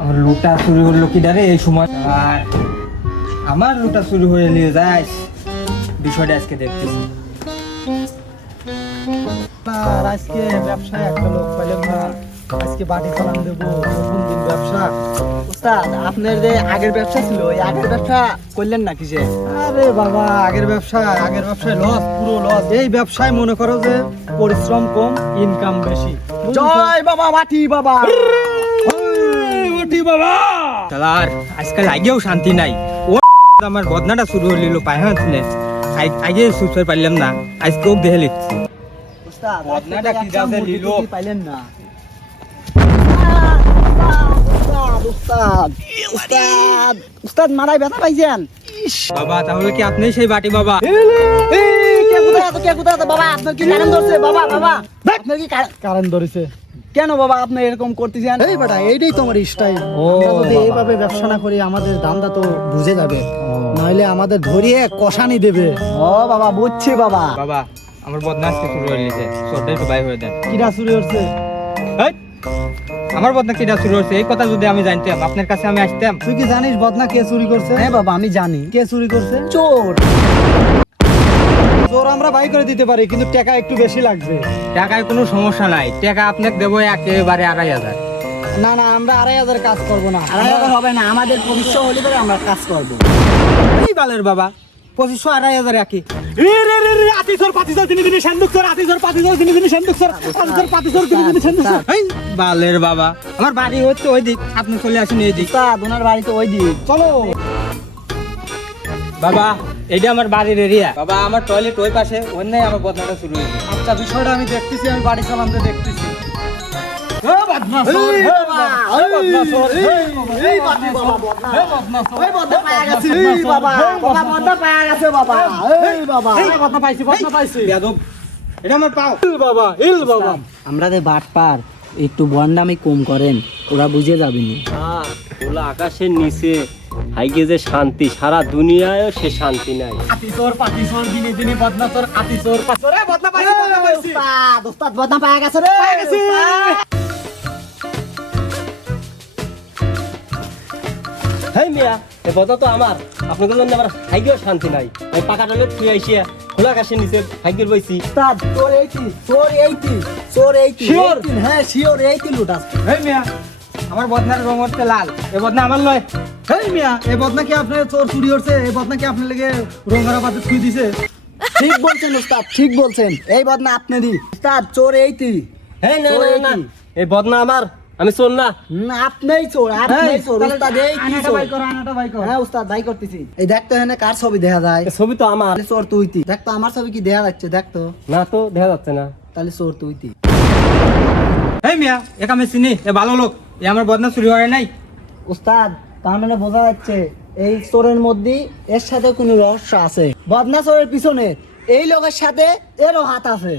আমার লুটা চুরি হলো কি ডারে এই সময়, আর আমার লুটা চুরি হয়ে নিয়ে যাস, বিষয়টা আজকে দেখতেছি। আর আজকে ব্যবসায় একটা লোক পাইলাম না, আজকে বাটি চালান দেবো, নতুন দিন ব্যবসা। উস্তাদ আপনার যে আগের ব্যবসা ছিল ওই আগের ব্যবসা করলেন না কিসে? আরে বাবা, আগের ব্যবসায় লস, পুরো লস। এই ব্যবসায় মনে করো যে পরিশ্রম কম, ইনকাম বেশি। জয় বাবা মাটি বাবা। শালার আজকাল আগেও শান্তি নাই। ও আমার বদনাটা শুরু হইল পায়খানা শুনে, আগে সুস্থ পারলাম না, আজকে ও দেখে লিখছি। উস্তাদ বদনাটা কি যাবে লিলো? পাইলেন না। উস্তাদ উস্তাদ উস্তাদ মারাই ব্যথা পাইছেন? বাবা তাহলে কি আপনি সেই বাটি বাবা? কে কোথায় তো বাবা, আপনার কি কারণ ধরছে? বাবা বাবা আপনার কি কারণ ধরেছে কেন বাবা আপনি এরকম করতেছেন? এই বেটা, এইটাই তোমার স্টাইল। আমরা যদি এইভাবে ব্যবসা না করি আমাদের দামটা তো বুঝে যাবে, নইলে আমাদের ধরিয়ে কষানি দেবে। ও বাবা বুঝছি বাবা। বাবা আমার বদনা আজকে শুরু হয়ে গেছে, সরটা একটু বাই হয়ে দেন। কিরা চুরি হচ্ছে? এই, আমার বদনা কিটা শুরু হচ্ছে এই কথা যদি আমি জানতাম আপনার কাছে আমি আসতাম। তুই কি জানিস বদনা কে চুরি করছে? হ্যাঁ বাবা আমি জানি। কে চুরি করছে? চোর। চোর আমরা বাই করে দিতে পারি, কিন্তু টাকা একটু বেশি লাগবে। টাকায় কোনো সমস্যা নাই, টাকা আপনাকে দেবো একেবারে 2,500। না না, আমরা 2,500 কাজ করবো না। 2,500 হবে না, আমাদের 2500 হলে পরে আমরা কাজ করব। এই বালের বাবা 2500 2,500 একই। এই বালের বাবা, আমার বাড়ি হচ্ছে ওই দিক, আপনি চলে আসেন এই দিক। উস্তাদ ওনার বাড়ি তো ওই দিক। চলো বাবা এইটা আমার বাড়ির এরিয়া বাবা, আমার টয়লেট ওই পাশে, ওই নাই আমার বদনাটা শুরু হয়েছে। আচ্ছা, বিষয়টা আমি দেখতেছি, আমি বাড়ি চালাতে দেখতেছি। বেয়াদব, এটা আমার পাও। আমরা যে বাটপার একটু বন্ডামি কম করেন, ওরা বুঝে যাবে না। ওলা আকাশের নিচে হাইগে যে শান্তি, সারা দুনিয়ায়ও সে শান্তি নাই। উস্তাদ বদনা পায়া গেছে রে। হেই মিয়া, এ বদনা তো আমার, আপনাদের জন্য আমার হাইগেও শান্তি নাই। ওই পাকা ডালে থুয়ে আইসিয়া খোলা আকাশের নিচে হাইগের বইছি। উস্তাদ চোর এইটি। Sure? হ্যাঁ শিওর এইটি লুটাস। এই মিয়া, আমার বদনার রং হচ্ছে লাল, এই বদনা আমার লয়। হেই মিয়া, এই বদনা কি আপনার চোর চুরি করছে? এই বদনা কি আপনার লেগে রঙারা পাতে ছুঁই দিছে? ঠিক বলছেন উস্তাদ, ঠিক বলছেন। এই বদনা আপনারই। উস্তাদ চোর এইটি। হেই না চোর না না, এইটি। এই বদনা আমার, আমি চোর না। আপনিই চোর, আপনিই চোর। উস্তাদ এই কি আনাটা চোর? বাই কর, আনাটা বাই কর। হ্যাঁ উস্তাদ ভাই করতেছি। এই দেখ তো এখানে কার ছবি দেখা যায়? এ ছবি তো আমার। তাহলে চোর তুইতি। দেখ তো আমার ছবি কি দেখা যাচ্ছে, দেখ তো। না তো দেখা যাচ্ছে না। তাহলে চোর তুইতি। এই মিয়া, একা আমি চিনি, এ ভালো লোক, এ আমার বদনা চুরি হয় নাই। উস্তাদ তার মানে বোঝা যাচ্ছে এই চোরের মধ্যে এর সাথে কোনো রহস্য আছে। বদনা চোরের পিছনে এই লোকের সাথে এরও হাত আছে।